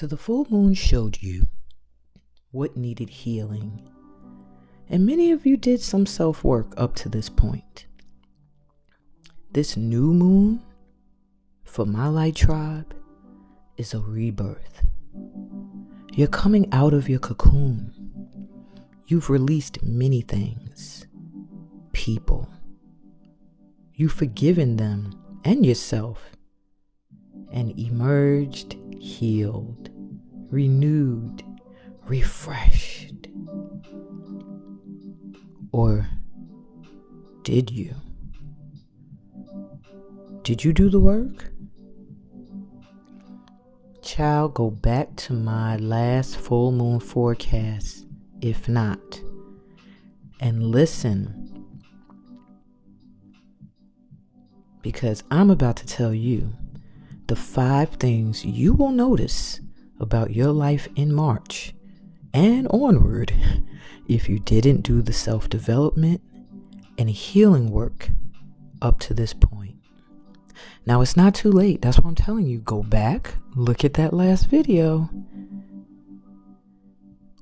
So the full moon showed you what needed healing. And many of you did some self-work up to this point. This new moon, for my light tribe, is a rebirth. You're coming out of your cocoon. You've released many things. People. You've forgiven them and yourself. And emerged healed, renewed, refreshed. Or did you? Did you do the work? Child, go back to my last full moon forecast, if not, and listen, because I'm about to tell you the 5 things you will notice about your life in March and onward if you didn't do the self-development and healing work up to this point. Now, it's not too late. That's what I'm telling you. Go back, look at that last video,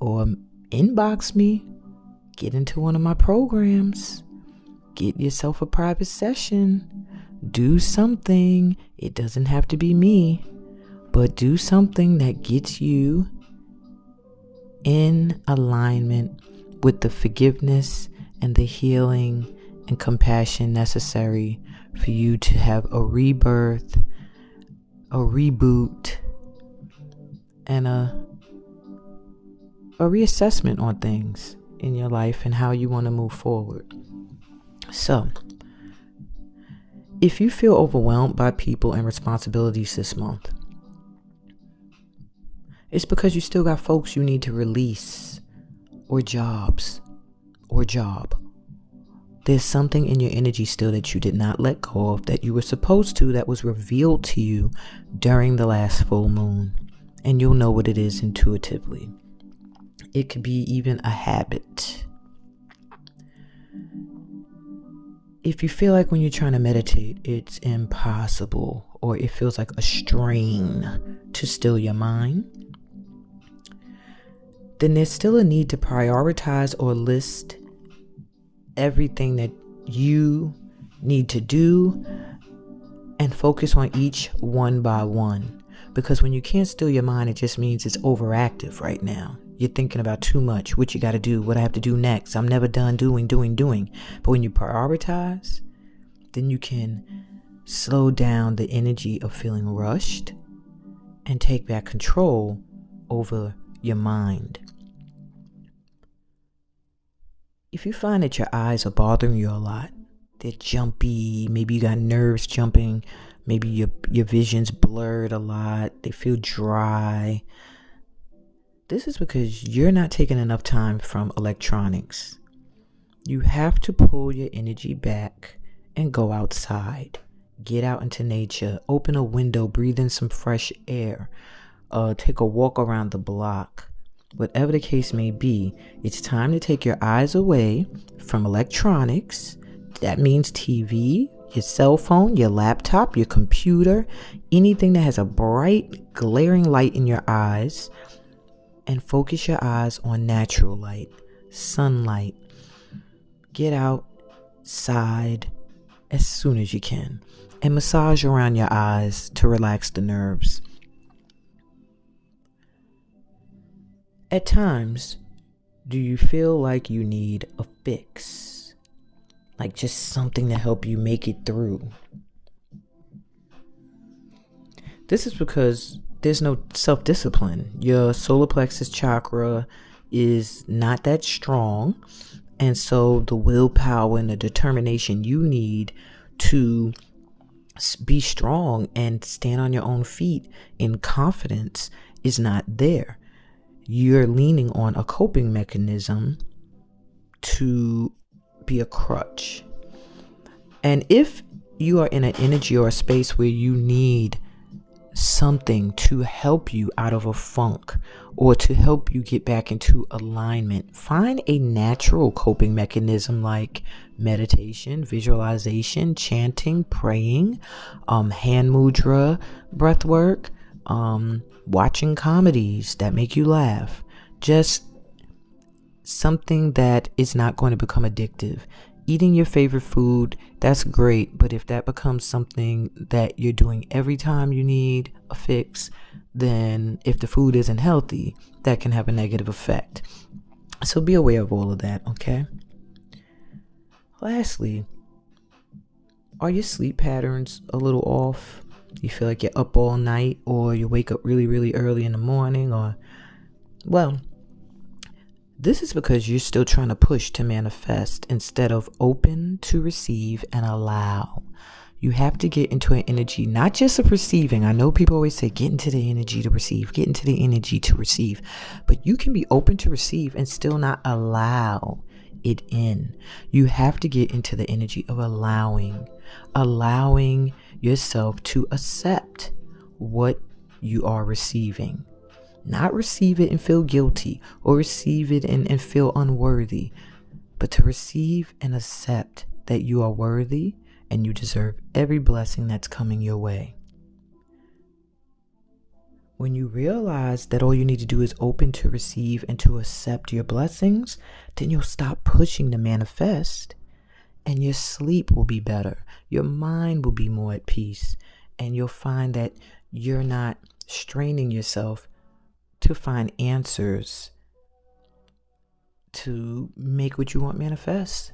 or inbox me, get into one of my programs, get yourself a private session, do something. It doesn't have to be me, but do something that gets you in alignment with the forgiveness and the healing and compassion necessary for you to have a rebirth, a reboot, and a reassessment on things in your life and how you want to move forward. So, if you feel overwhelmed by people and responsibilities this month, it's because you still got folks you need to release, or jobs, or job. There's something in your energy still that you did not let go of, that you were supposed to, that was revealed to you during the last full moon. And you'll know what it is intuitively. It could be even a habit. If you feel like when you're trying to meditate, it's impossible, or it feels like a strain to still your mind, then there's still a need to prioritize or list everything that you need to do and focus on each one by one. Because when you can't still your mind, it just means it's overactive right now. You're thinking about too much, what you got to do, what I have to do next. I'm never done doing. But when you prioritize, then you can slow down the energy of feeling rushed and take back control over your mind. If you find that your eyes are bothering you a lot, they're jumpy, maybe you got nerves jumping, maybe your vision's blurred a lot, they feel dry, this is because you're not taking enough time from electronics. You have to pull your energy back and go outside. Get out into nature, open a window, breathe in some fresh air, take a walk around the block. Whatever the case may be, it's time to take your eyes away from electronics. That means TV, your cell phone, your laptop, your computer, anything that has a bright, glaring light in your eyes, and focus your eyes on natural light, sunlight. Get outside as soon as you can and massage around your eyes to relax the nerves. At times, do you feel like you need a fix? Like just something to help you make it through? This is because there's no self-discipline. Your solar plexus chakra is not that strong. And so the willpower and the determination you need to be strong and stand on your own feet in confidence is not there. You're leaning on a coping mechanism to be a crutch. And if you are in an energy or a space where you need something to help you out of a funk or to help you get back into alignment, find a natural coping mechanism like meditation, visualization, chanting, praying, hand mudra, breath work, watching comedies that make you laugh. Just something that is not going to become addictive. Eating your favorite food, that's great, but if that becomes something that you're doing every time you need a fix, then if the food isn't healthy, that can have a negative effect. So be aware of all of that, okay? Lastly, are your sleep patterns a little off? You feel like you're up all night, or you wake up really, really early in the morning, well, this is because you're still trying to push to manifest instead of open to receive and allow. You have to get into an energy, not just of receiving. I know people always say, get into the energy to receive, get into the energy to receive. But you can be open to receive and still not allow it in. You have to get into the energy of allowing yourself to accept what you are receiving. Not receive it and feel guilty, or receive it and feel unworthy, but to receive and accept that you are worthy and you deserve every blessing that's coming your way. When you realize that all you need to do is open to receive and to accept your blessings, then you'll stop pushing to manifest, and your sleep will be better. Your mind will be more at peace, and you'll find that you're not straining yourself to find answers to make what you want manifest.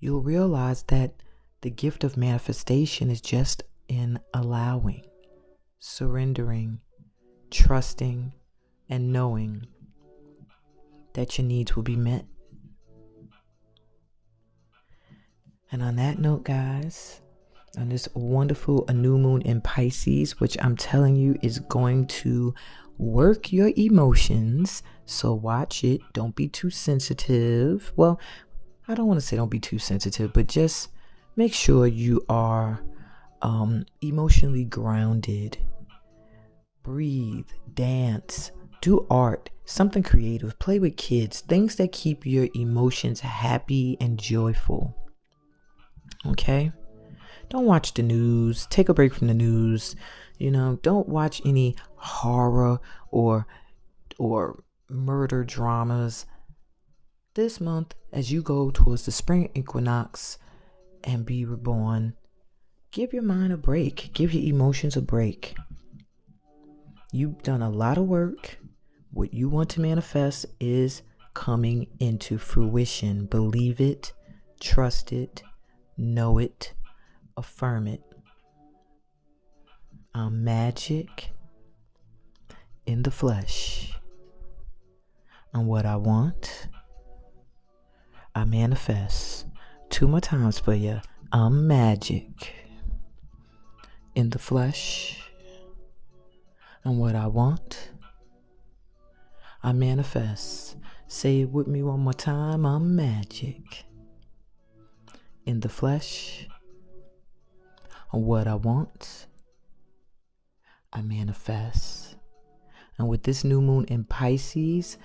You'll realize that the gift of manifestation is just in allowing, surrendering, trusting, and knowing that your needs will be met. And on that note, guys, on this wonderful new moon in Pisces, which I'm telling you is going to work your emotions, so watch it. Don't be too sensitive. Well, I don't want to say don't be too sensitive, but just make sure you are emotionally grounded. Breathe, dance, do art, something creative, play with kids, things that keep your emotions happy and joyful. Okay? Don't watch the news. Take a break from the news. Don't watch any horror or murder dramas. This month, as you go towards the spring equinox and be reborn, give your mind a break. Give your emotions a break. You've done a lot of work. What you want to manifest is coming into fruition. Believe it, trust it, know it, affirm it. I'm magic in the flesh. And what I want, I manifest. 2 more times for you. I'm magic in the flesh. And what I want, I manifest. Say it with me one more time. I'm magic in the flesh. And what I want, I manifest. And with this new moon in Pisces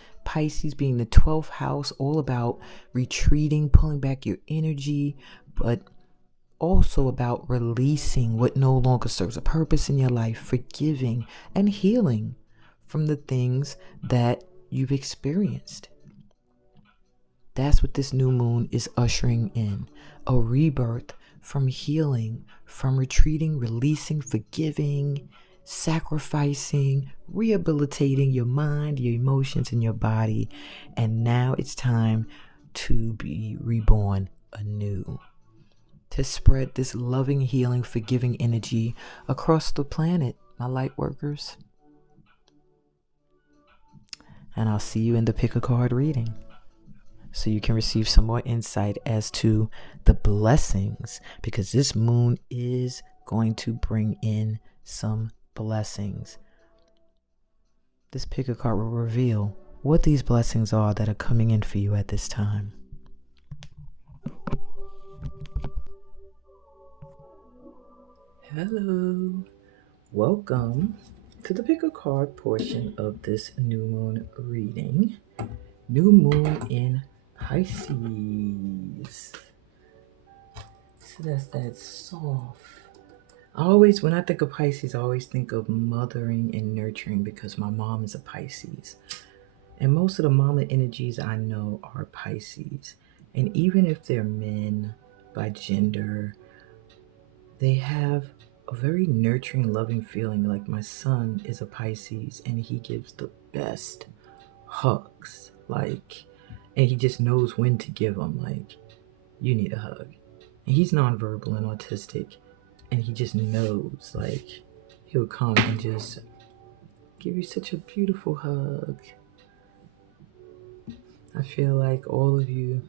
being the 12th house, all about retreating, pulling back your energy, but also about releasing what no longer serves a purpose in your life, forgiving and healing from the things that you've experienced. That's what this new moon is ushering in. A rebirth from healing, from retreating, releasing, forgiving, sacrificing, rehabilitating your mind, your emotions, and your body. And now it's time to be reborn anew, to spread this loving, healing, forgiving energy across the planet, my light workers. And I'll see you in the pick a card reading, so you can receive some more insight as to the blessings, because this moon is going to bring in some blessings. This pick a card will reveal what these blessings are that are coming in for you at this time. Hello, welcome to the pick a card portion of this new moon reading. New moon in Pisces. So that's that soft, When I think of Pisces, I always think of mothering and nurturing because my mom is a Pisces. And most of the mama energies I know are Pisces. And even if they're men by gender, they have a very nurturing, loving feeling. Like my son is a Pisces and he gives the best hugs. And he just knows when to give them. Like, you need a hug. And he's nonverbal and autistic. And he just knows, like, he'll come and just give you such a beautiful hug. I feel like all of you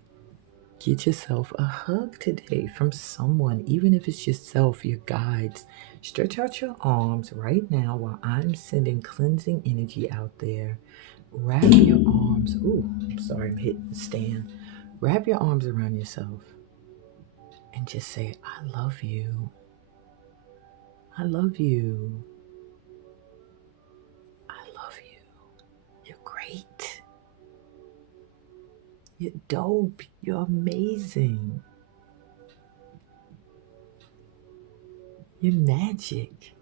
get yourself a hug today from someone, even if it's yourself, your guides. Stretch out your arms right now while I'm sending cleansing energy out there. Wrap your arms. Ooh, sorry, I'm hitting the stand. Wrap your arms around yourself and just say, I love you. I love you. I love you. You're great. You're dope. You're amazing. You're magic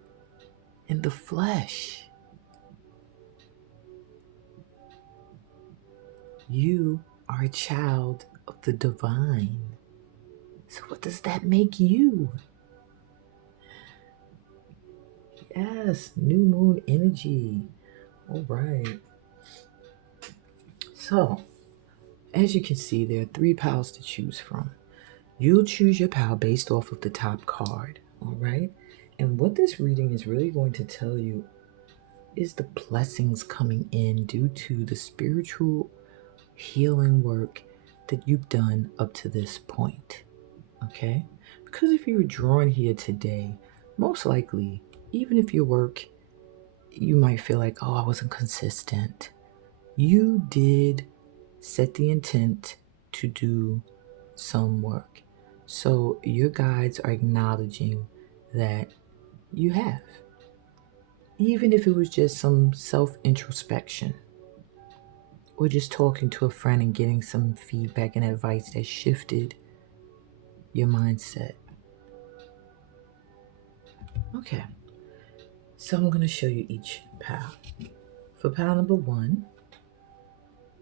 in the flesh. You are a child of the divine. So what does that make you? Yes, new moon energy. All right. So, as you can see, there are 3 piles to choose from. You'll choose your pile based off of the top card. All right. And what this reading is really going to tell you is the blessings coming in due to the spiritual healing work that you've done up to this point. Okay? Because if you were drawn here today, most likely, even if your work, you might feel like, oh, I wasn't consistent. You did set the intent to do some work. So your guides are acknowledging that you have. Even if it was just some self-introspection or just talking to a friend and getting some feedback and advice that shifted your mindset. Okay, so I'm going to show you each pile. For pile number 1,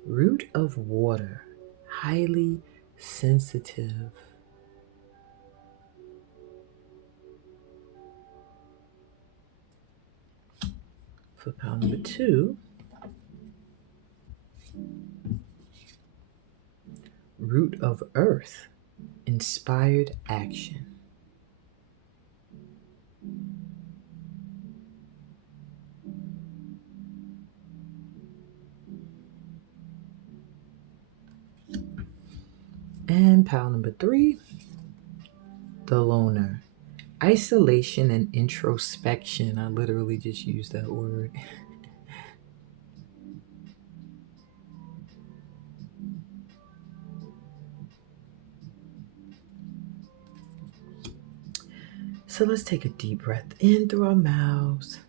root of water, highly sensitive. For pile number 2, root of earth, inspired action. And pile number 3, the loner, isolation and introspection. I literally just used that word. So let's take a deep breath in through our mouths.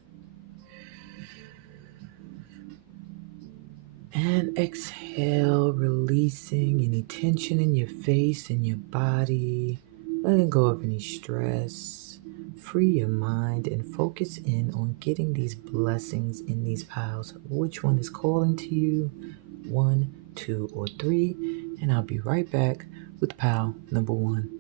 And exhale, releasing any tension in your face and your body, letting go of any stress. Free your mind and focus in on getting these blessings in these piles. Which one is calling to you? 1, 2, or 3. And I'll be right back with pile number 1.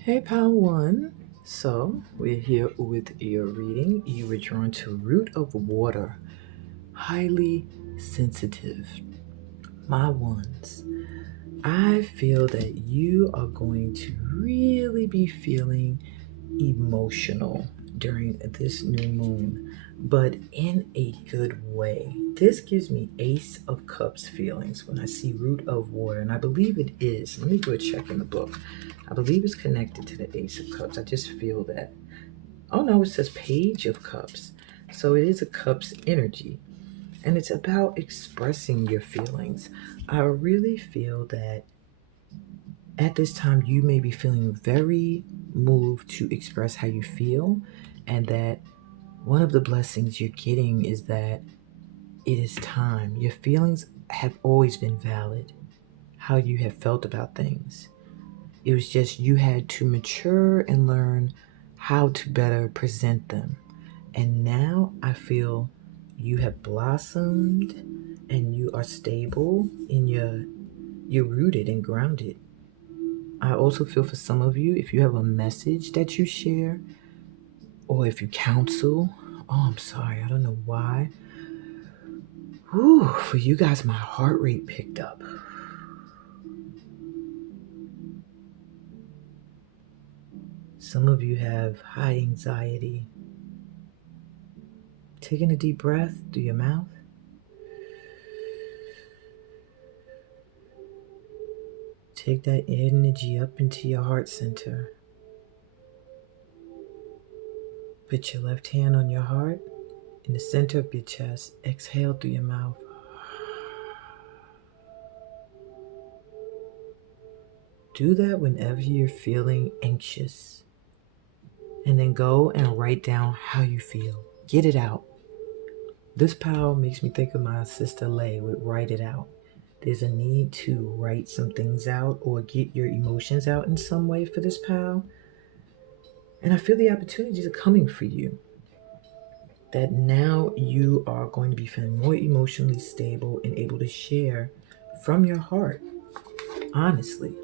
Hey, pile 1. So we're here with your reading. You were drawn to root of water. Highly sensitive. My ones, I feel that you are going to really be feeling emotional during this new moon, but in a good way. This gives me Ace of Cups feelings when I see root of water, and I believe it is. Let me do a check in the book. I believe it's connected to the Ace of Cups. I just feel that. Oh no, it says Page of Cups. So it is a Cups energy. And it's about expressing your feelings. I really feel that at this time you may be feeling very moved to express how you feel, and that one of the blessings you're getting is that it is time. Your feelings have always been valid, how you have felt about things. It was just you had to mature and learn how to better present them. And now I feel you have blossomed and you are stable and you're rooted and grounded. I also feel for some of you, if you have a message that you share or if you counsel, oh, I'm sorry, I don't know why. Whew, for you guys, my heart rate picked up. Some of you have high anxiety. Taking a deep breath through your mouth. Take that energy up into your heart center. Put your left hand on your heart in the center of your chest. Exhale through your mouth. Do that whenever you're feeling anxious. And then go and write down how you feel. Get it out. This power makes me think of my sister Lay with Write It Out. There's a need to write some things out or get your emotions out in some way for this pal. And I feel the opportunities are coming for you. That now you are going to be feeling more emotionally stable and able to share from your heart, honestly.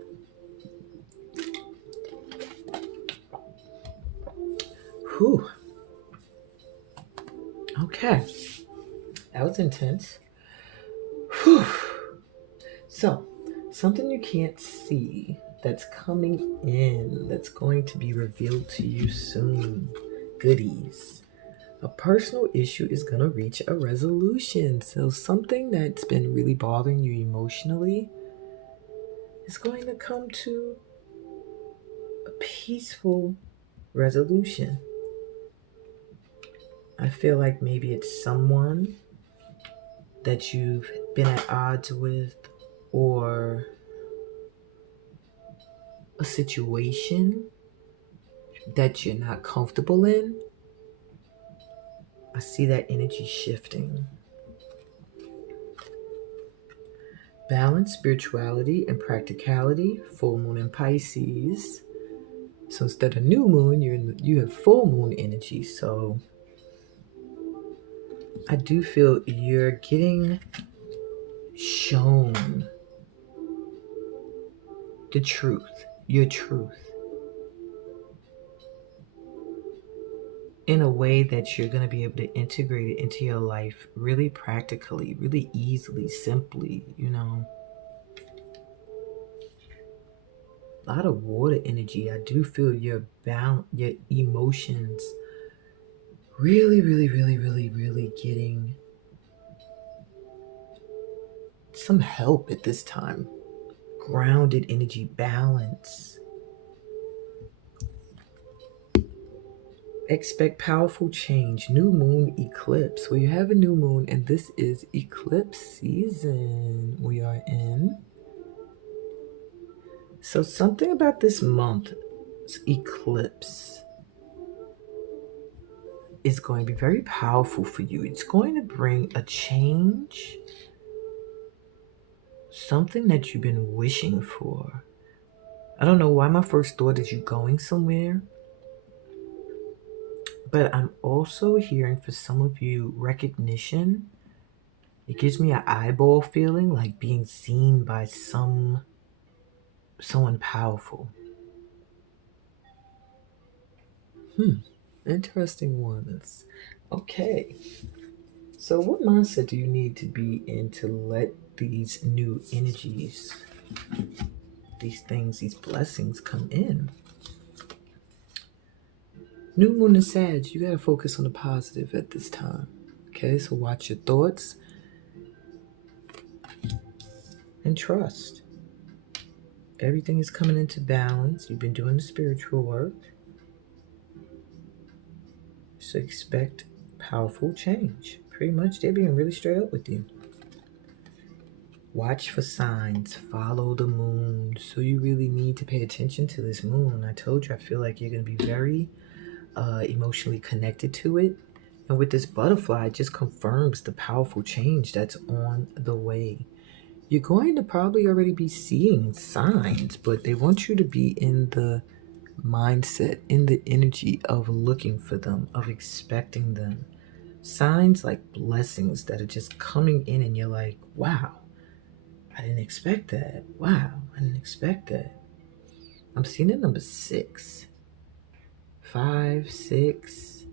Whew. Okay. That was intense. Whew. So, something you can't see that's coming in, that's going to be revealed to you soon. Goodies. A personal issue is going to reach a resolution. So, something that's been really bothering you emotionally is going to come to a peaceful resolution. I feel like maybe it's someone that you've been at odds with, or a situation that you're not comfortable in. I see that energy shifting. Balance, spirituality, and practicality. Full moon in Pisces. So instead of new moon, you have full moon energy. So I do feel you're getting shown the truth, your truth, in a way that you're going to be able to integrate it into your life really practically, really easily, simply, A lot of water energy. I do feel your emotions really, really, really, really, really getting some help at this time. Grounded energy, balance. Expect powerful change. New moon eclipse. We have a new moon, and this is eclipse season we are in. So something about this month's eclipse is going to be very powerful for you. It's going to bring a change, something that you've been wishing for. I don't know why my first thought is you going somewhere, but I'm also hearing for some of you recognition. It gives me an eyeball feeling, like being seen by someone powerful. Interesting ones. Okay. So what mindset do you need to be in to let these new energies, these things, these blessings come in? New moon and Sag, you got to focus on the positive at this time. Okay, so watch your thoughts and trust. Everything is coming into balance. You've been doing the spiritual work. So expect powerful change. Pretty much they're being really straight up with you. Watch for signs. Follow the moon. So you really need to pay attention to this moon. I told you, I feel like you're going to be very emotionally connected to it. And with this butterfly, it just confirms the powerful change that's on the way. you're going to probably already be seeing signs, but they want you to be in the mindset, in the energy of looking for them, of expecting them. Signs like blessings that are just coming in and you're like, wow, I didn't expect that. Wow, I didn't expect that. I'm seeing the number 6. 5, 6.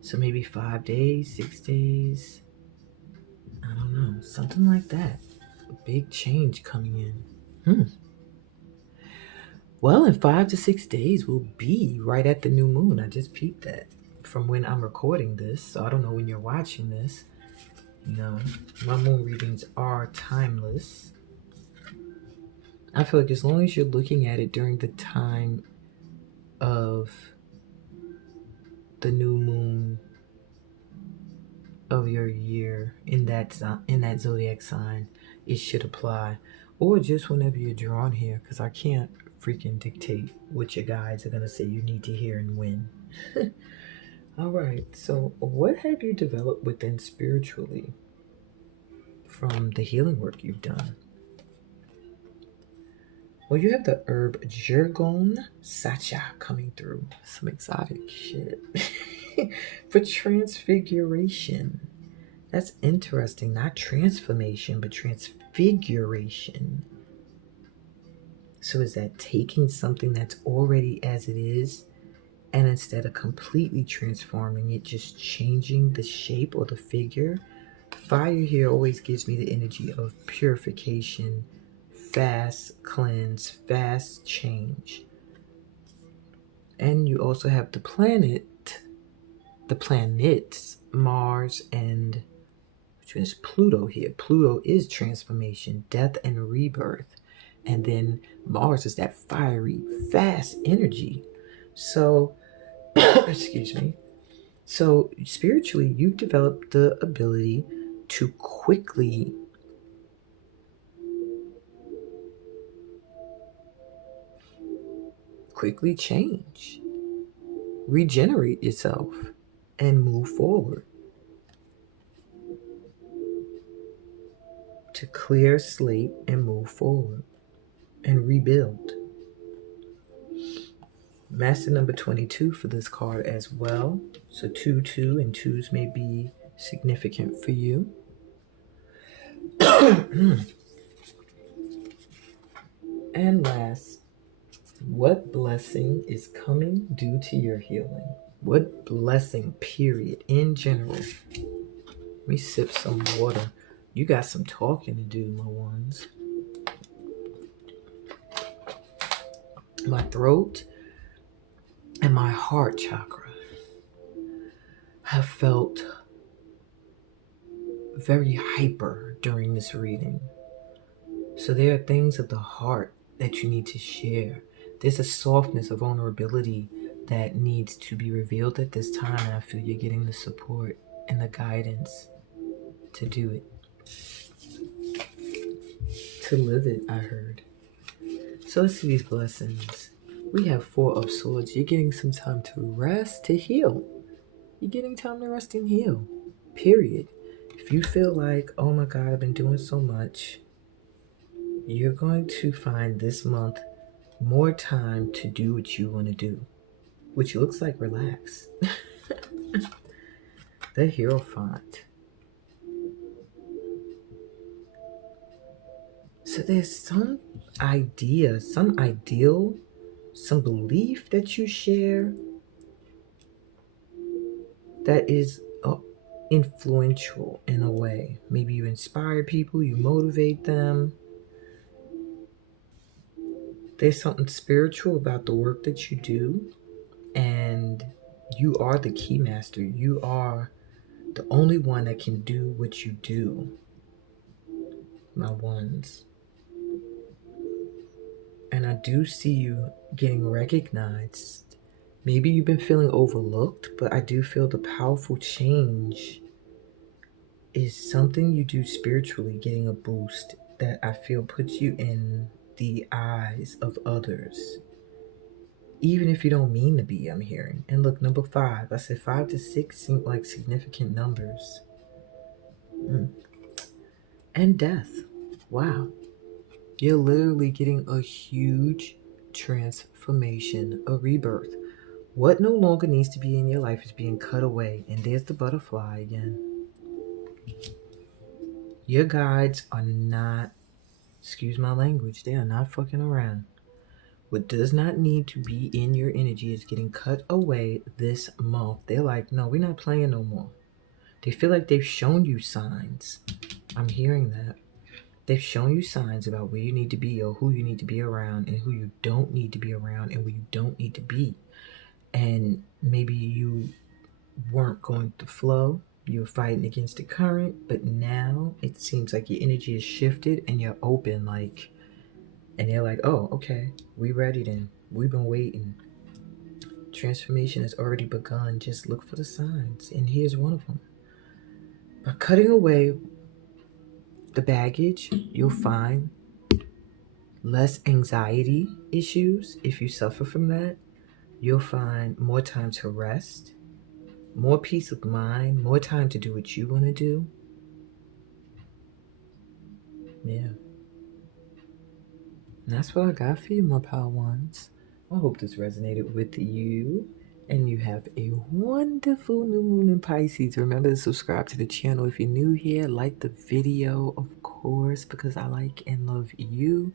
So maybe 5 days, 6 days. I don't know. Something like that. A big change coming in. Well, in 5 to 6 days, we'll be right at the new moon. I just peeped that from when I'm recording this. So I don't know when you're watching this. You know, my moon readings are timeless. I feel like as long as you're looking at it during the time of the new moon of your year in that zodiac sign, it should apply. Or just whenever you're drawn here, because I can't freaking dictate what your guides are going to say you need to hear and when. All right, so what have you developed within spiritually from the healing work you've done? Well, you have the herb Jergon Sacha coming through. Some exotic shit. For transfiguration. That's interesting. Not transformation, but transfiguration. So is that taking something that's already as it is, and instead of completely transforming it, just changing the shape or the figure? Fire here always gives me the energy of purification, fast cleanse, fast change. And you also have the planets, Mars and which is Pluto here. Pluto is transformation, death and rebirth. And then Mars is that fiery, fast energy. So, excuse me. So spiritually, you've developed the ability to quickly change, regenerate yourself, and move forward. To clear slate and move forward and rebuild. Master number 22 for this card as well. So 2, 2, and 2s may be significant for you. And last, what blessing is coming due to your healing? What blessing, period, in general? Let me sip some water. You got some talking to do, my ones. My throat and my heart chakra have felt very hyper during this reading. So there are things of the heart that you need to share. There's a softness, a vulnerability that needs to be revealed at this time, and I feel you're getting the support and the guidance to do it. To live it, I heard. So let's see these blessings. We have 4 of Swords. You're getting some time to rest, to heal. You're getting time to rest and heal. Period. If you feel like, oh my God, I've been doing so much, you're going to find this month more time to do what you want to do, which looks like relax. The Hierophant. So there's some idea, some ideal, some belief that you share that is influential in a way. Maybe you inspire people, you motivate them. There's something spiritual about the work that you do, and you are the key master. You are the only one that can do what you do, my ones. And I do see you getting recognized. Maybe you've been feeling overlooked, but I do feel the powerful change is something you do spiritually, getting a boost that I feel puts you in the eyes of others. Even if you don't mean to be, I'm hearing. And look, number 5. I said 5 to 6 seem like significant numbers. And death. Wow. You're literally getting a huge transformation, a rebirth. What no longer needs to be in your life is being cut away. And there's the butterfly again. Your guides are not, excuse my language, they are not fucking around. What does not need to be in your energy is getting cut away this month. They're like, no, we're not playing no more. They feel like they've shown you signs. I'm hearing that. They've shown you signs about where you need to be or who you need to be around and who you don't need to be around and where you don't need to be. And maybe you weren't going to flow. You were fighting against the current, but now it seems like your energy is shifted and you're open, like, and they're like, oh, okay, we ready then. We've been waiting. Transformation has already begun. Just look for the signs. And here's one of them. By cutting away the baggage, you'll find less anxiety issues. If you suffer from that, you'll find more time to rest, more peace of mind, more time to do what you want to do. Yeah. And that's what I got for you, my pal ones. I hope this resonated with you. And you have a wonderful new moon in Pisces. Remember to subscribe to the channel if you're new here. Like the video, of course, because I like and love you.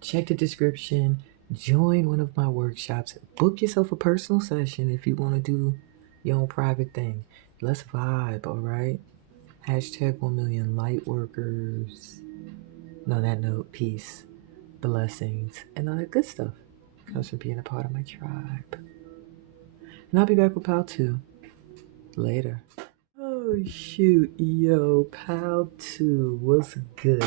Check the description. Join one of my workshops. Book yourself a personal session if you want to do your own private thing. Let's vibe, all right? Hashtag 1 million light workers. On that note, peace, blessings, and all that good stuff comes from being a part of my tribe. And I'll be back with Pal 2 later. Oh, shoot. Yo, Pal 2, what's good?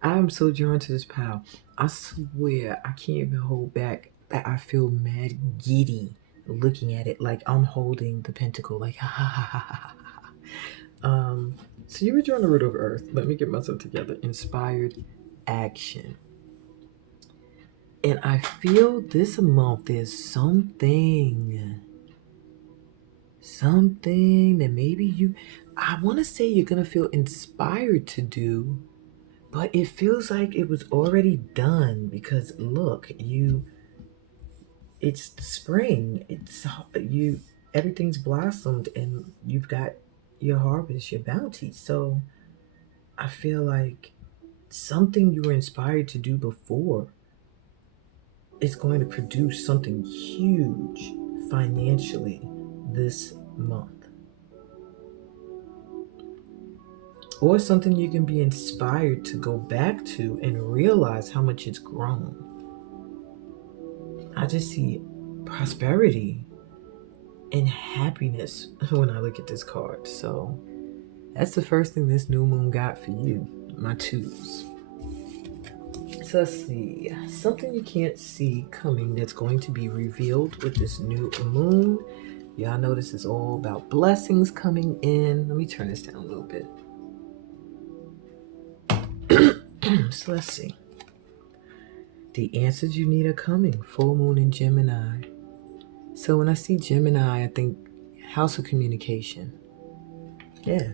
I'm so drawn to this pal. I swear, I can't even hold back that I feel mad giddy looking at it, like I'm holding the pentacle, like ha ha ha ha ha ha. So you were drawn to root of earth. Let me get myself together. Inspired action. And I feel this month there's something that maybe I want to say you're going to feel inspired to do, but it feels like it was already done because look, it's the spring. Everything's blossomed and you've got your harvest, your bounty. So I feel like something you were inspired to do before is going to produce something huge financially this month. Or something you can be inspired to go back to and realize how much it's grown. I just see prosperity and happiness when I look at this card. So that's the first thing this new moon got for you, my twos. So let's see. Something you can't see coming that's going to be revealed with this new moon. Y'all know this is all about blessings coming in. Let me turn this down a little bit. So let's see. The answers you need are coming. Full moon in Gemini. So when I see Gemini, I think house of communication. Yeah.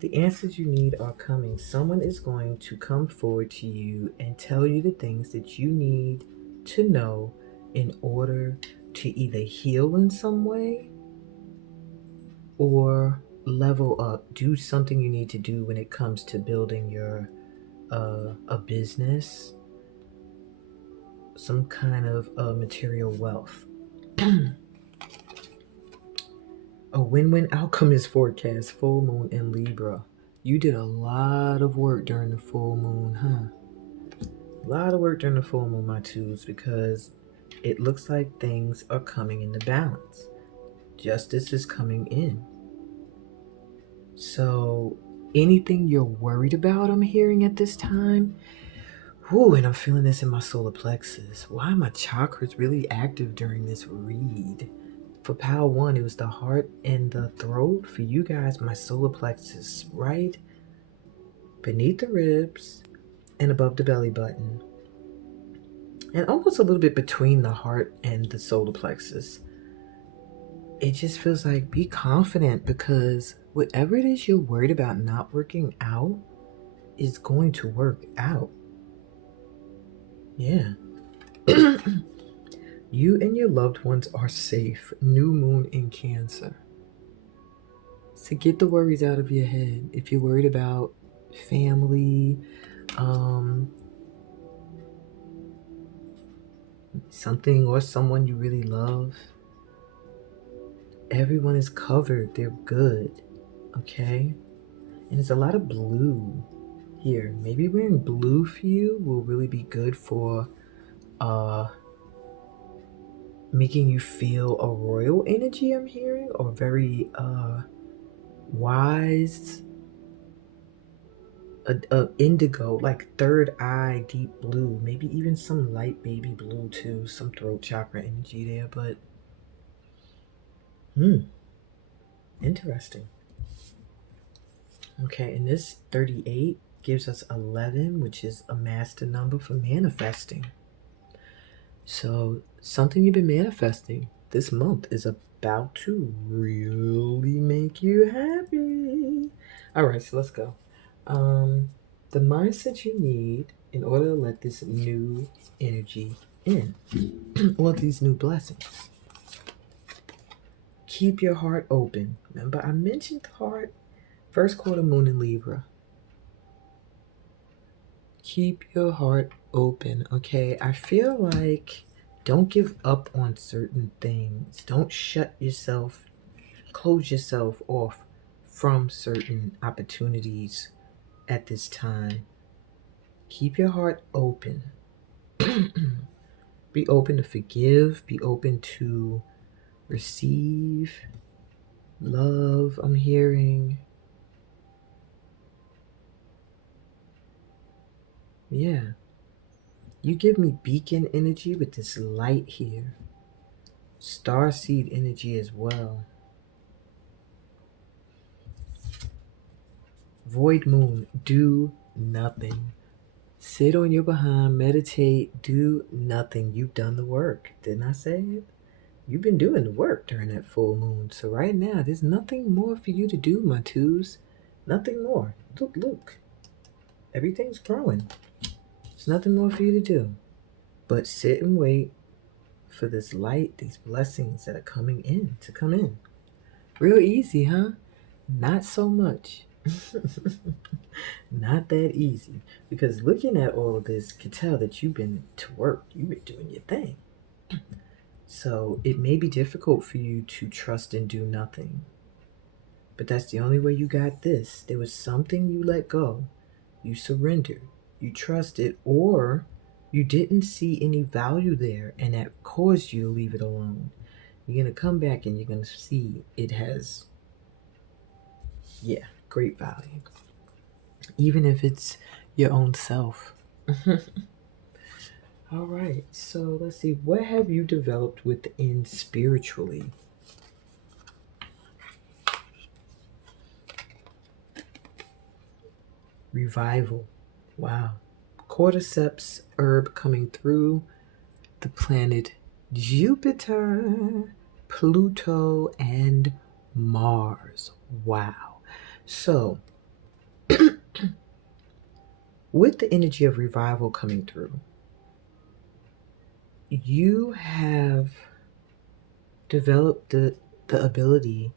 The answers you need are coming. Someone is going to come forward to you and tell you the things that you need to know in order to either heal in some way or level up, do something you need to do when it comes to building your a business, some kind of material wealth. A win-win outcome is forecast. Full moon in Libra. You did a lot of work during the full moon, huh? A lot of work during the full moon, my twos, because it looks like things are coming into balance. Justice is coming in. So anything you're worried about, I'm hearing at this time. Ooh, and I'm feeling this in my solar plexus. Why are my chakras really active during this read? For Pal 1, it was the heart and the throat. For you guys, my solar plexus, right beneath the ribs and above the belly button. And almost a little bit between the heart and the solar plexus. It just feels like be confident because whatever it is you're worried about not working out, is going to work out. Yeah. You and your loved ones are safe. New moon in Cancer. So get the worries out of your head. If you're worried about family, something or someone you really love, everyone is covered. They're good. Okay? And there's a lot of blue here. Maybe wearing blue for you will really be good for making you feel a royal energy, I'm hearing, or very wise, a indigo, like third eye, deep blue, maybe even some light baby blue too, some throat chakra energy there, but interesting. Okay, and this 38 gives us 11, which is a master number for manifesting. So something you've been manifesting this month is about to really make you happy. All right, so let's go. The mindset you need in order to let this new energy in, or these new blessings. Keep your heart open. Remember, I mentioned heart, first quarter moon in Libra. Keep your heart open, okay? I feel like don't give up on certain things. Don't close yourself off from certain opportunities at this time. Keep your heart open. Be open to forgive. Be open to receive love. I'm hearing. Yeah. You give me beacon energy with this light here. Starseed energy as well. Void moon, do nothing. Sit on your behind, meditate, do nothing. You've done the work. Didn't I say it? You've been doing the work during that full moon. So right now, there's nothing more for you to do, my twos. Nothing more. Look. Everything's growing. There's nothing more for you to do. But sit and wait for this light, these blessings that are coming in to come in. Real easy, huh? Not so much. Not that easy. Because looking at all of this can tell that you've been to work. You've been doing your thing. So it may be difficult for you to trust and do nothing. But that's the only way you got this. There was something you let go. You surrendered. You trusted, or you didn't see any value there, and that caused you to leave it alone. You're going to come back and you're going to see it has, great value. Even if it's your own self. All right, so let's see. What have you developed within spiritually? Revival. Wow. Cordyceps herb coming through the planet Jupiter, Pluto, and Mars. Wow. So, with the energy of revival coming through, you have developed the ability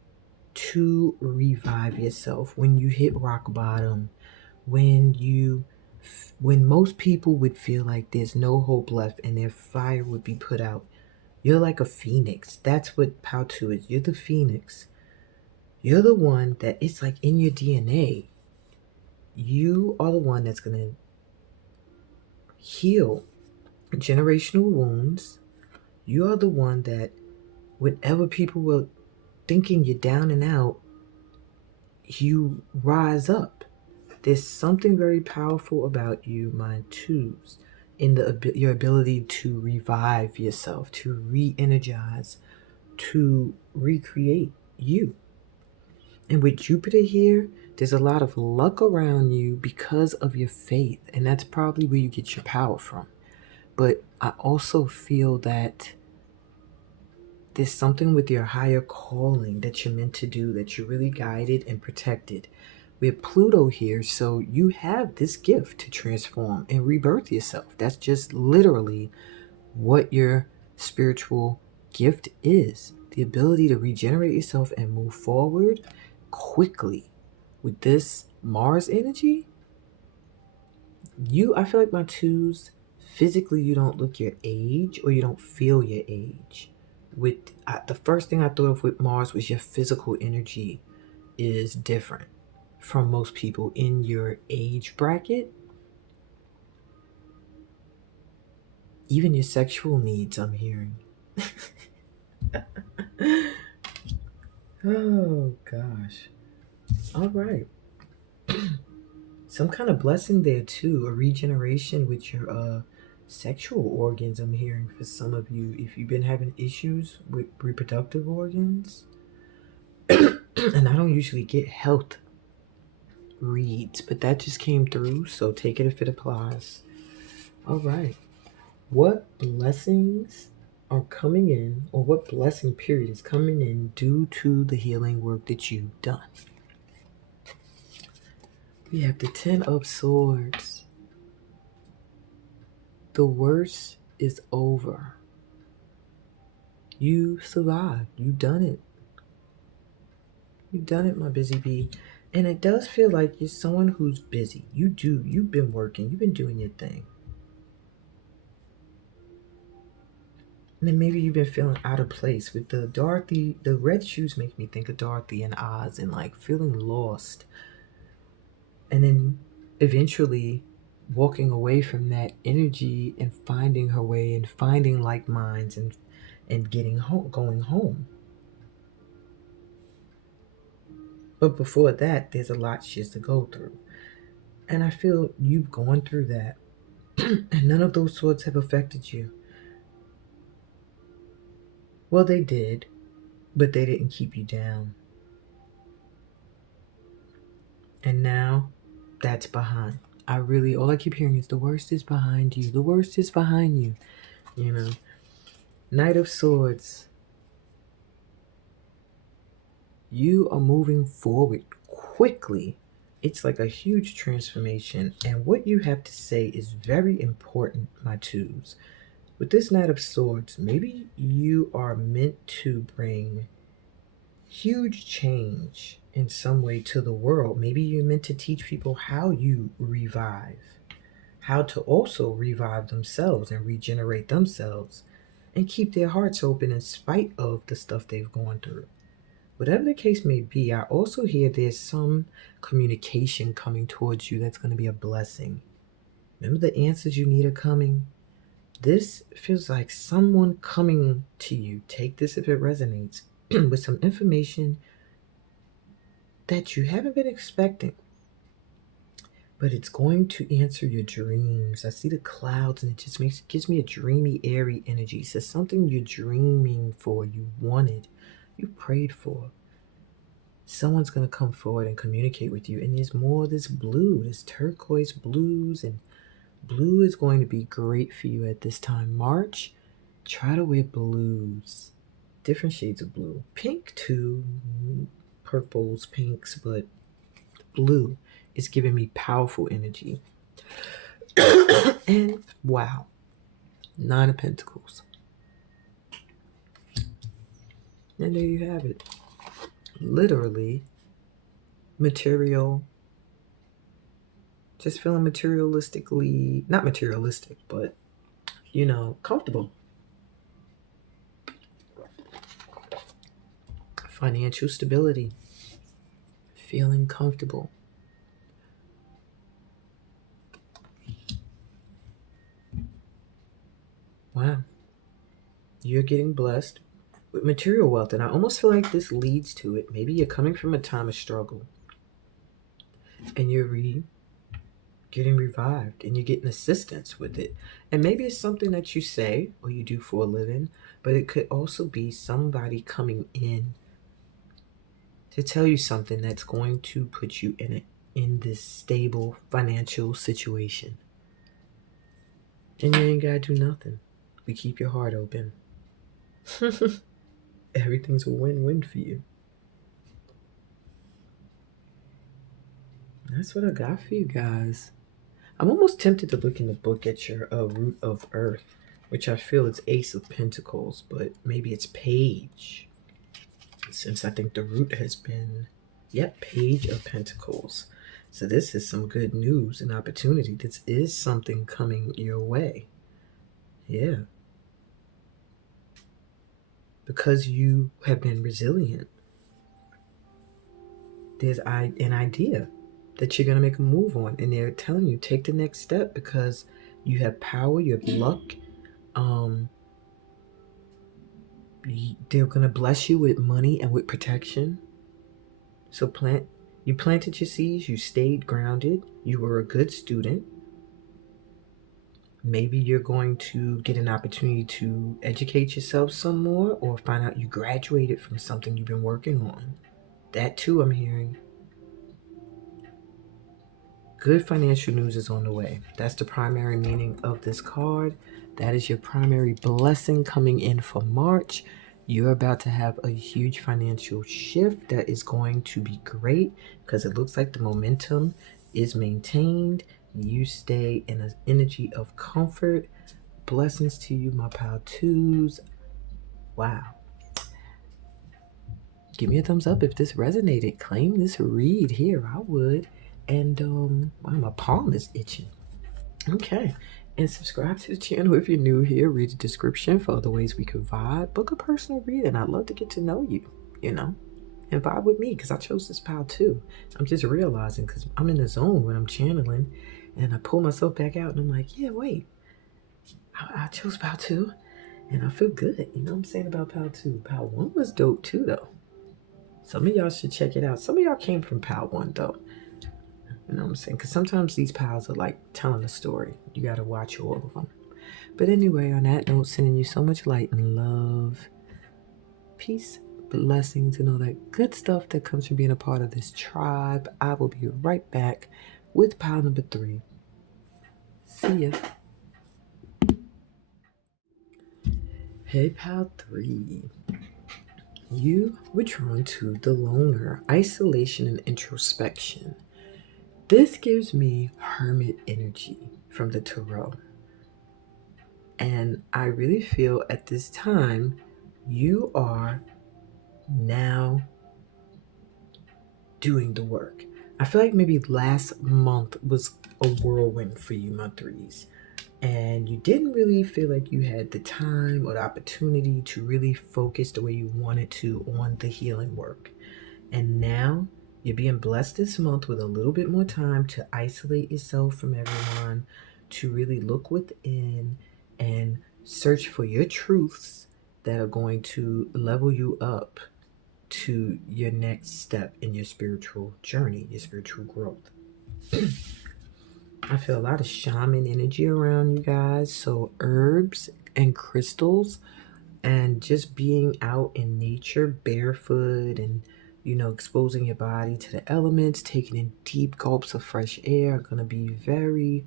to revive yourself when you hit rock bottom, when most people would feel like there's no hope left and their fire would be put out. You're like a phoenix. That's what Pao-Tu is. You're the phoenix. You're the one that it's like in your DNA. You are the one that's going to heal generational wounds. You are the one that whenever people were thinking you're down and out, you rise up. There's something very powerful about you, my twos, in your ability to revive yourself, to re-energize, to recreate you. And with Jupiter here, there's a lot of luck around you because of your faith, and that's probably where you get your power from. But I also feel that there's something with your higher calling that you're meant to do, that you're really guided and protected We have Pluto here, so you have this gift to transform and rebirth yourself. That's just literally what your spiritual gift is. The ability to regenerate yourself and move forward quickly. With this Mars energy, I feel like my twos, physically you don't look your age or you don't feel your age. The first thing I thought of with Mars was your physical energy is different from most people in your age bracket. Even your sexual needs, I'm hearing. Oh gosh. All right. Some kind of blessing there too, a regeneration with your sexual organs, I'm hearing for some of you. If you've been having issues with reproductive organs, and I don't usually get health reads, but that just came through, so take it if it applies. All right. What blessings are coming in, or what blessing period is coming in due to the healing work that you've done? We have the 10 of Swords. The worst is over. You survived. You've done it. You've done it, my busy bee. And it does feel like you're someone who's busy. You've been working. You've been doing your thing. And then maybe you've been feeling out of place with the Dorothy. The red shoes make me think of Dorothy and Oz and like feeling lost. And then eventually walking away from that energy and finding her way and finding like minds and getting home, going home. But before that, there's a lot she has to go through. And I feel you've gone through that. And none of those swords have affected you. Well, they did, but they didn't keep you down. And now that's behind. All I keep hearing is the worst is behind you. The worst is behind you. You know, Knight of Swords. You are moving forward quickly. It's like a huge transformation. And what you have to say is very important, my twos. With this Knight of Swords, maybe you are meant to bring huge change in some way to the world. Maybe you're meant to teach people how you revive, how to also revive themselves and regenerate themselves and keep their hearts open in spite of the stuff they've gone through. Whatever the case may be, I also hear there's some communication coming towards you that's going to be a blessing. Remember, the answers you need are coming. This feels like someone coming to you. Take this if it resonates with some information that you haven't been expecting, but it's going to answer your dreams. I see the clouds and it just gives me a dreamy, airy energy. It says something you're dreaming for, you wanted, you prayed for. Someone's going to come forward and communicate with you. And there's more of this blue, this turquoise blues, and blue is going to be great for you at this time. March, try to wear blues, different shades of blue. Pink too, purples, pinks, but blue is giving me powerful energy. And wow, 9 of Pentacles. And there you have it. Literally, material, just feeling materialistically, not materialistic, but, comfortable. Financial stability, feeling comfortable. Wow. You're getting blessed with material wealth, and I almost feel like this leads to it. Maybe you're coming from a time of struggle, and you're getting revived, and you're getting assistance with it. And maybe it's something that you say or you do for a living, but it could also be somebody coming in to tell you something that's going to put you in this stable financial situation. And you ain't gotta do nothing. We keep your heart open. Everything's a win-win for you. That's what I got for you guys. I'm almost tempted to look in the book at your root of earth, which I feel is Ace of Pentacles, but maybe it's Page, since I think the root has been, yep, Page of Pentacles. So this is some good news and opportunity. This is something coming your way. Yeah. Because you have been resilient, there's an idea that you're going to make a move on. And they're telling you, take the next step because you have power, you have luck. They're going to bless you with money and with protection. So you planted your seeds, you stayed grounded, you were a good student. Maybe you're going to get an opportunity to educate yourself some more or find out you graduated from something you've been working on. That too, I'm hearing. Good financial news is on the way. That's the primary meaning of this card. That is your primary blessing coming in for March. You're about to have a huge financial shift that is going to be great because it looks like the momentum is maintained. You stay in an energy of comfort. Blessings to you, my pal twos. Wow. Give me a thumbs up if this resonated. Claim this read here. I would. And wow, my palm is itching. Okay. And subscribe to the channel if you're new here. Read the description for other ways we could vibe. Book a personal reading. I'd love to get to know you, and vibe with me because I chose this pal too. I'm just realizing because I'm in the zone when I'm channeling and I pull myself back out and I'm like, yeah, wait. I chose pal 2 and I feel good. You know what I'm saying about pal 2? Pal 1 was dope too, though. Some of y'all should check it out. Some of y'all came from pal 1, though. You know what I'm saying? Because sometimes these pals are like telling a story. You got to watch all of them. But anyway, on that note, sending you so much light and love, peace, blessings, and all that good stuff that comes from being a part of this tribe. I will be right back with pile number 3. See ya. Hey, pile 3. You were drawn to the loner, isolation, and introspection. This gives me hermit energy from the tarot. And I really feel at this time, you are now doing the work. I feel like maybe last month was a whirlwind for you, my 3s. And you didn't really feel like you had the time or the opportunity to really focus the way you wanted to on the healing work. And now you're being blessed this month with a little bit more time to isolate yourself from everyone, to really look within and search for your truths that are going to level you up to your next step in your spiritual journey, your spiritual growth. I feel a lot of shaman energy around you guys. So herbs and crystals and just being out in nature barefoot and exposing your body to the elements, taking in deep gulps of fresh air are going to be very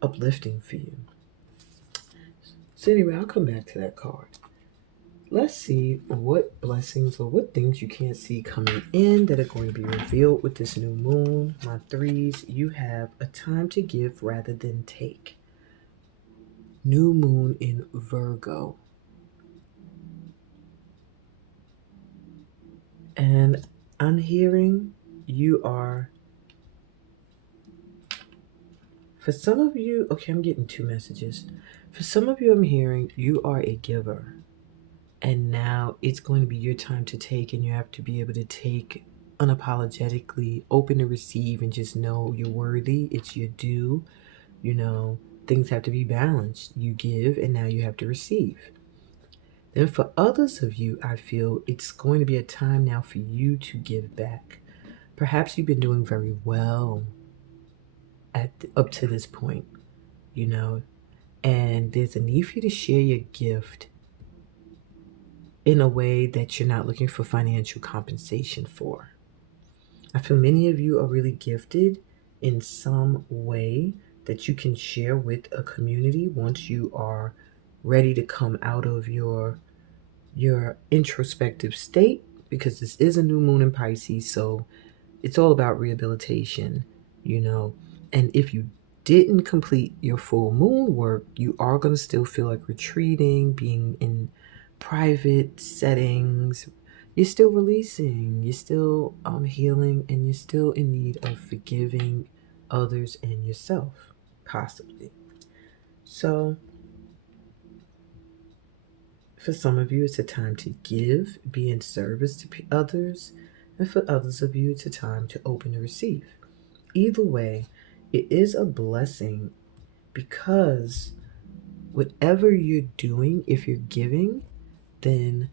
uplifting for you. So anyway, I'll come back to that card. Let's see what blessings or what things you can't see coming in that are going to be revealed with this new moon. My 3s, you have a time to give rather than take. New moon in Virgo. And I'm hearing you are, for some of you, okay, I'm getting 2 messages. For some of you, I'm hearing you are a giver. And now it's going to be your time to take, and you have to be able to take unapologetically, open to receive, and just know you're worthy. It's your due. Things have to be balanced. You give, and now you have to receive. Then for others of you, I feel it's going to be a time now for you to give back. Perhaps you've been doing very well up to this point, and there's a need for you to share your gift in a way that you're not looking for financial compensation for. I feel many of you are really gifted in some way that you can share with a community once you are ready to come out of your introspective state, because this is a new moon in Pisces. So It's all about rehabilitation, And if you didn't complete your full moon work, you are going to still feel like retreating, being in private settings. You're still releasing, you're still healing, and you're still in need of forgiving others and yourself, possibly. So, for some of you, it's a time to give, be in service to others, and for others of you, it's a time to open and receive. Either way, it is a blessing because whatever you're doing, if you're giving, then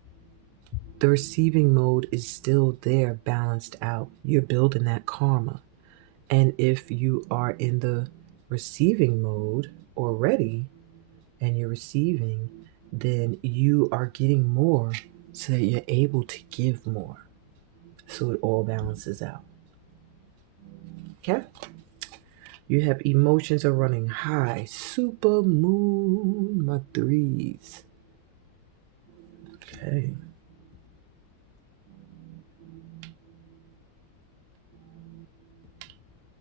the receiving mode is still there, balanced out. You're building that karma. And if you are in the receiving mode already and you're receiving, then you are getting more so that you're able to give more. So it all balances out. Okay? You have emotions are running high. Super moon, my threes. Okay.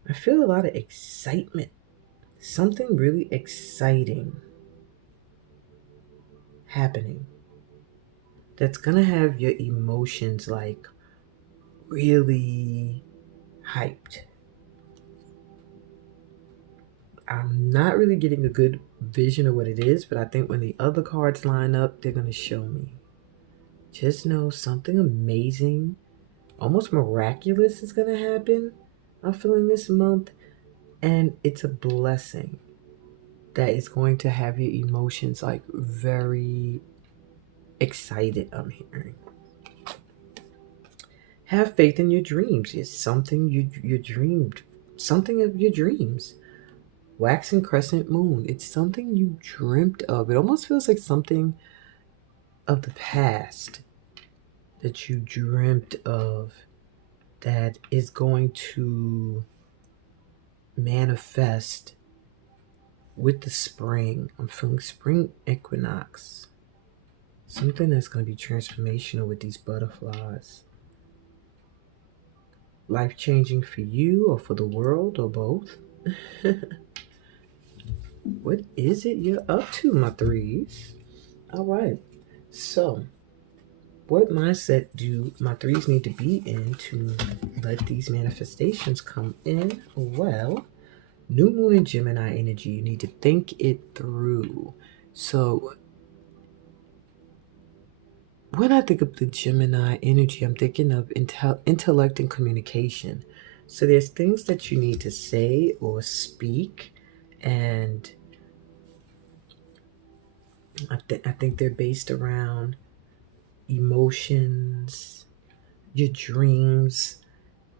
I feel a lot of excitement. Something really exciting happening. That's gonna have your emotions like really hyped. I'm not really getting a good vision of what it is, but I think when the other cards line up, they're gonna show me. Just know something amazing, almost miraculous is gonna happen. I'm feeling this month, and it's a blessing that is going to have your emotions like very excited. I'm hearing. Have faith in your dreams. It's something you dreamed, something of your dreams. Waxing crescent moon. It's something you dreamt of. It almost feels like something of the past that you dreamt of that is going to manifest with the spring. I'm feeling spring equinox. Something that's going to be transformational with these butterflies. Life-changing for you or for the world or both. What is it you're up to, my threes? All right. So, what mindset do my threes need to be in to let these manifestations come in? Well, new moon and Gemini energy, you need to think it through. So, when I think of the Gemini energy, I'm thinking of intellect and communication. So there's things that you need to say or speak, and I think they're based around emotions, your dreams,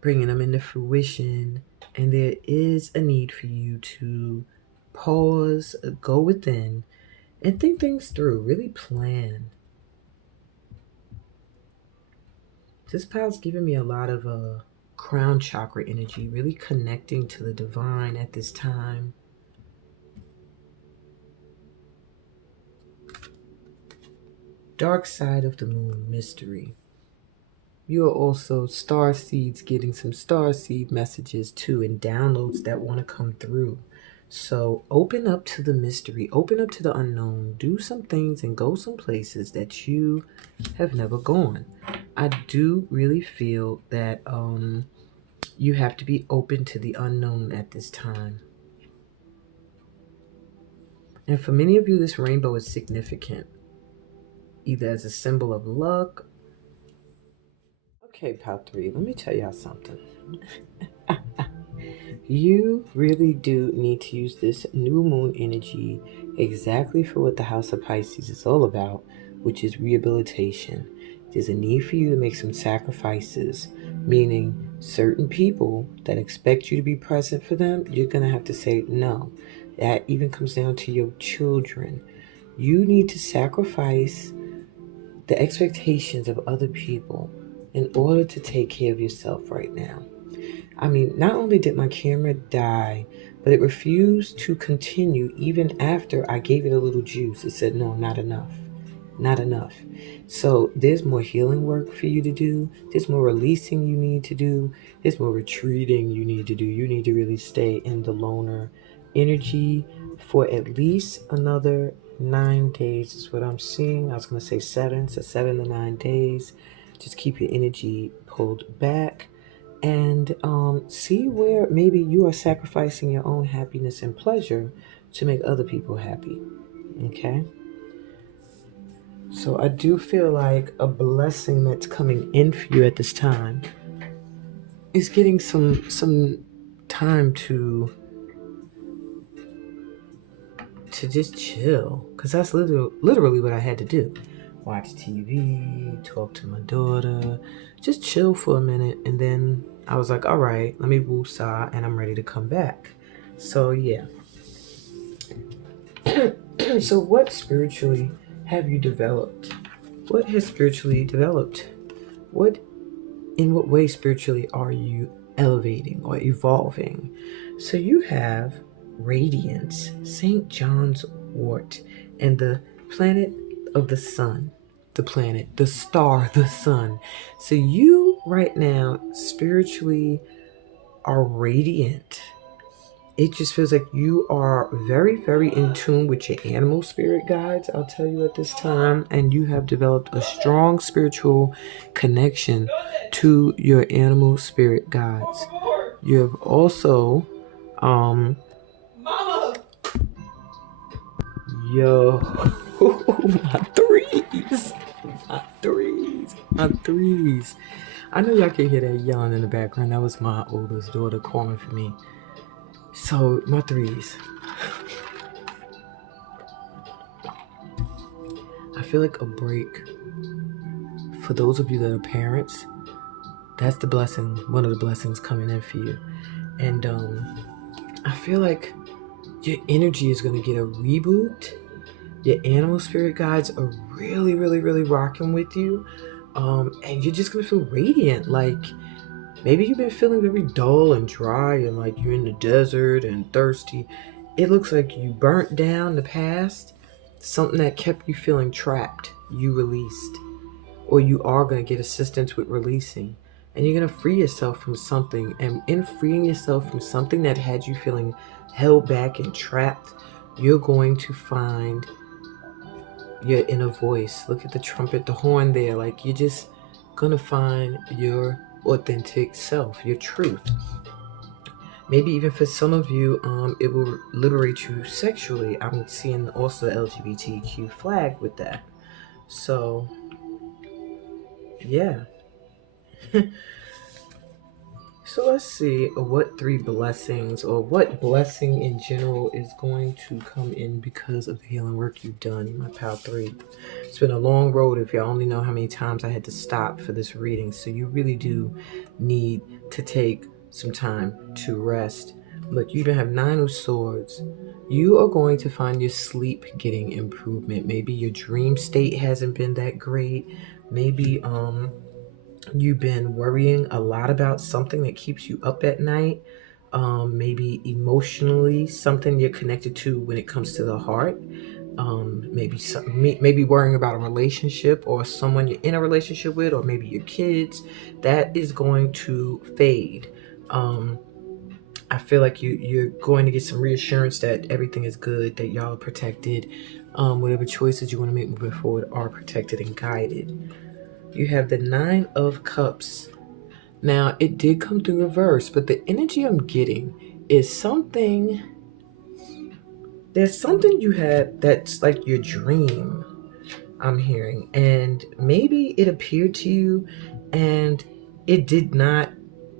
bringing them into fruition. And there is a need for you to pause, go within, and think things through, really plan. This pile's giving me a lot of crown chakra energy, really connecting to the divine at this time. Dark side of the moon, mystery. You are also star seeds, getting some star seed messages too, and downloads that want to come through. So open up to the mystery, open up to the unknown, do some things and go some places that you have never gone. I do really feel that you have to be open to the unknown at this time. And for many of you, this rainbow is significant, either as a symbol of luck. Okay, Pal 3, let me tell y'all something. You really do need to use this new moon energy exactly for what the House of Pisces is all about, which is rehabilitation. There's a need for you to make some sacrifices, meaning certain people that expect you to be present for them, you're going to have to say no. That even comes down to your children. You need to sacrifice the expectations of other people in order to take care of yourself right now. I mean, not only did my camera die, but it refused to continue even after I gave it a little juice. It said, no, not enough. not enough. So there's more healing work for you to do. There's more releasing you need to do. There's more retreating you need to do. You need to really stay in the loner energy for at least another 9 days is what I'm seeing. I was going to say 7, so 7 to 9 days. Just keep your energy pulled back and see where maybe you are sacrificing your own happiness and pleasure to make other people happy. Okay? So I do feel like a blessing that's coming in for you at this time is getting some time to just chill, because that's literally what I had to do. Watch TV, talk to my daughter, just chill for a minute, and then I was like, all right, let me woosah, and I'm ready to come back. So yeah. So what spiritually have you developed? What has spiritually developed? In what way spiritually are you elevating or evolving? So you have radiance, St. John's wort, and the planet of the sun, the planet, the star, the sun. So you right now spiritually are radiant. It just feels like you are very, very in tune with your animal spirit guides, I'll tell you at this time. And you have developed a strong spiritual connection to your animal spirit guides. You have also, my threes. I know y'all can hear that yelling in the background. That was my oldest daughter calling for me. So, my threes. I feel like a break for those of you that are parents. That's the blessing, one of the blessings coming in for you. And I feel like your energy is going to get a reboot. Your animal spirit guides are really, really, really rocking with you. And you're just going to feel radiant. Like, maybe you've been feeling very dull and dry and like you're in the desert and thirsty. It looks like you burnt down the past. Something that kept you feeling trapped, you released. Or you are going to get assistance with releasing. And you're going to free yourself from something. And in freeing yourself from something that had you feeling held back and trapped, you're going to find your inner voice. Look at the trumpet, the horn there. Like, you're just going to find your authentic self, your truth. Maybe even for some of you, it will liberate you sexually. I'm seeing also the LGBTQ flag with that. So, yeah. So let's see what 3 blessings or what blessing in general is going to come in because of the healing work you've done, my pal 3. It's been a long road if you only know how many times I had to stop for this reading. So you really do need to take some time to rest. Look, you even have 9 of Swords. You are going to find your sleep getting improvement. Maybe your dream state hasn't been that great. Maybe you've been worrying a lot about something that keeps you up at night. Maybe emotionally, something you're connected to when it comes to the heart. Maybe worrying about a relationship or someone you're in a relationship with, or maybe your kids. That is going to fade. I feel like you're going to get some reassurance that everything is good, that y'all are protected. Whatever choices you want to make moving forward are protected and guided. You have the 9 of Cups. Now, it did come through reverse, but the energy I'm getting is there's something you had that's like your dream, I'm hearing. And maybe it appeared to you and it did not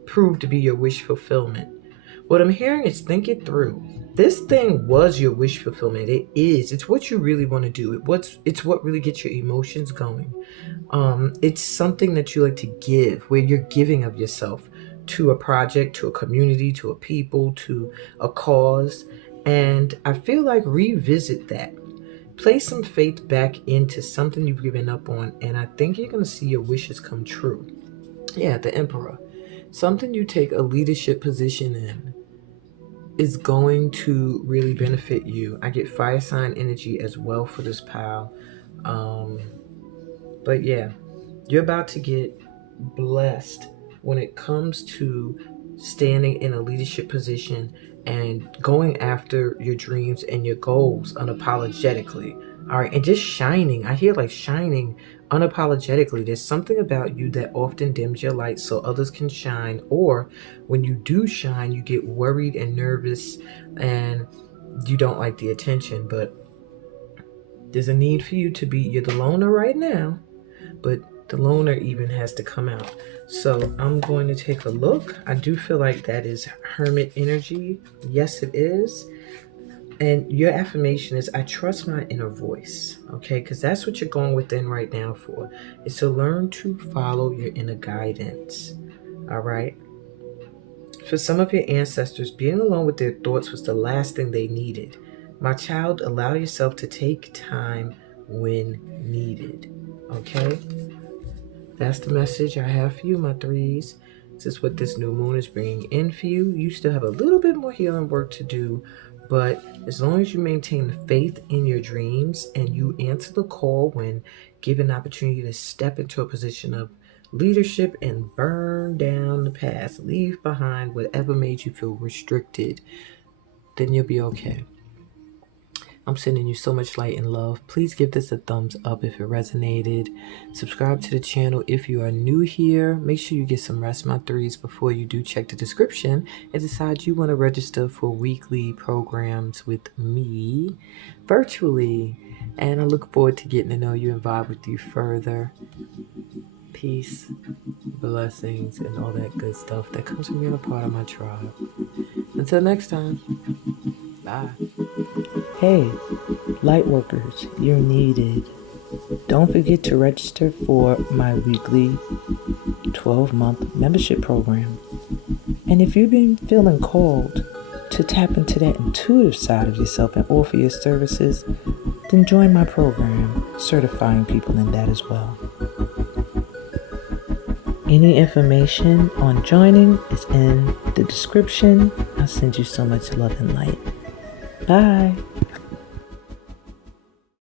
prove to be your wish fulfillment. What I'm hearing is think it through. This thing was your wish fulfillment. It is. It's what you really want to do. It's what really gets your emotions going. It's something that you like to give, where you're giving of yourself to a project, to a community, to a people, to a cause. And I feel like revisit that. Place some faith back into something you've given up on, and I think you're going to see your wishes come true. Yeah, the Emperor. Something you take a leadership position in is going to really benefit you. I get fire sign energy as well for this pal. But yeah, you're about to get blessed when it comes to standing in a leadership position and going after your dreams and your goals unapologetically. All right, and just shining. I hear like shining unapologetically. There's something about you that often dims your light so others can shine, or when you do shine, you get worried and nervous and you don't like the attention. But there's a need for you to be, you're the loner right now, but the loner even has to come out. So I'm going to take a look. I do feel like that is hermit energy. Yes, it is. And your affirmation is, I trust my inner voice. Okay, because that's what you're going within right now for. Is to learn to follow your inner guidance. All right. For some of your ancestors, being alone with their thoughts was the last thing they needed. My child, allow yourself to take time when needed. Okay? That's the message I have for you, my threes. This is what this new moon is bringing in for you. You still have a little bit more healing work to do, but as long as you maintain faith in your dreams and you answer the call when given an opportunity to step into a position of leadership and burn down the past, leave behind whatever made you feel restricted, then you'll be okay. I'm sending you so much light and love. Please give this a thumbs up if it resonated. Subscribe to the channel if you are new here. Make sure you get some rest, my threes, before you do check the description and decide you want to register for weekly programs with me virtually. And I look forward to getting to know you and vibe with you further. Peace, blessings, and all that good stuff that comes from being a part of my tribe. Until next time, bye. Hey, Lightworkers, you're needed. Don't forget to register for my weekly 12-month membership program. And if you've been feeling called to tap into that intuitive side of yourself and offer your services, then join my program, certifying people in that as well. Any information on joining is in the description. I'll send you so much love and light. Bye.